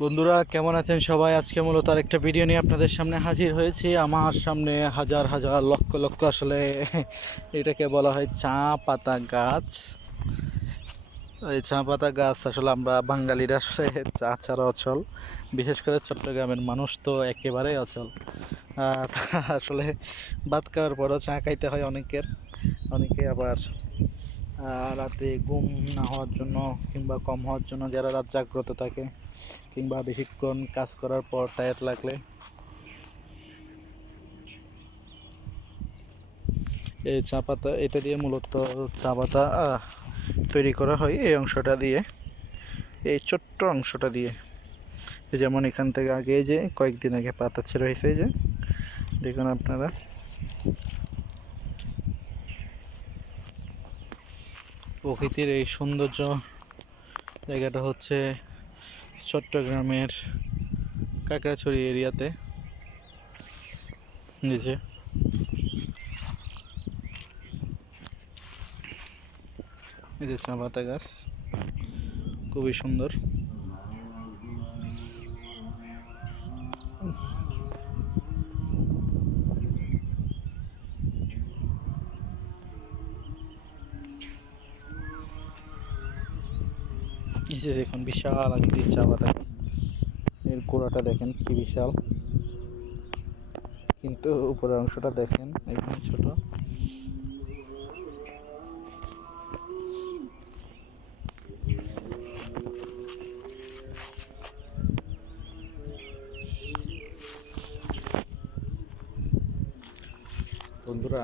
বন্ধুরা কেমন আছেন সবাই? আজকে মূলত আরেকটা ভিডিও নিয়ে আপনাদের সামনে হাজির হয়েছি। আমার সামনে হাজার হাজার লক্ষ লক্ষ আসলে এটাকে বলা হয় চা পাতা গাছ। এই চা পাতা গাছ আসলে আমরা বাঙালিরা আসলে চা ছাড়া অচল, বিশেষ করে চট্টগ্রামের মানুষ তো একেবারেই অচল। আসলে ভাত খাওয়ার পরও চা খাইতে হয় অনেকের। অনেকে আবার রাতে ঘুম না হওয়ার জন্য কিংবা কম হওয়ার জন্য যারা রাত জাগ্রত থাকে কিংবা বেশিক্ষণ কাজ করার পর টায়ার্ড লাগলে এই চা পাতা এটা দিয়ে মূলত চা পাতা তৈরি করা হয়। এই অংশটা দিয়ে, এই ছোট্ট অংশটা দিয়ে, যেমন এখান থেকে আগে যে কয়েকদিন আগে পাতা ছেড়ে হয়েছে, এই যে দেখুন আপনারা। প্রকৃতির এই সৌন্দর্য জায়গাটা হচ্ছে চট্টগ্রামের কাকড়াছড়ি এরিয়াতে। নিচে এই যে চা পাতা গাছ, খুবই সুন্দর। এই যে দেখুন বিশাল আকৃতির চা পাতা গাছ, এর গোড়াটা দেখেন কি বিশাল, কিন্তু উপরের অংশটা দেখেন একদম ছোট। বন্ধুরা